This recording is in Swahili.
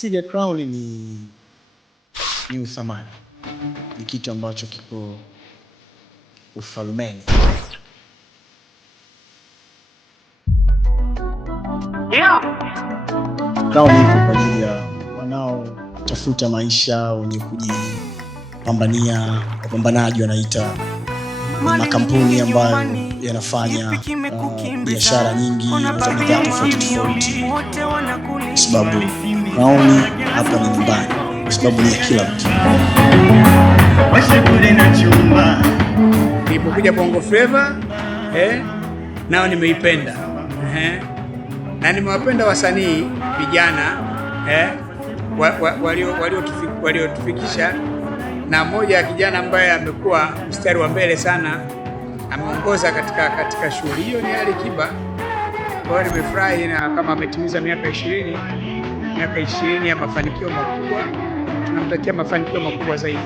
Asili ya Crown ni uthamani, ni kitu ambacho kipo ufalmeni. Crown ipo kwa ajili ya wanaotafuta maisha, wenye kujipambania, wapambanaji wanaita, makampuni ambayo yanafanya biashara nyingi za bidhaa tofauti tofauti, kwa sababu Crown hapa ni nyumbani, kwa sababu ni ya kila mtu. Nilipokuja Bongo Flava nao nimeipenda na nimewapenda wasanii vijana waliotufikisha, na mmoja ya kijana ambaye amekuwa mstari wa mbele sana, ameongoza katika shughuli hiyo ni Ali Kiba. Kwa hiyo nimefurahi, na kama ametimiza miaka 20 ya mafanikio makubwa, tunamtakia mafanikio makubwa zaidi.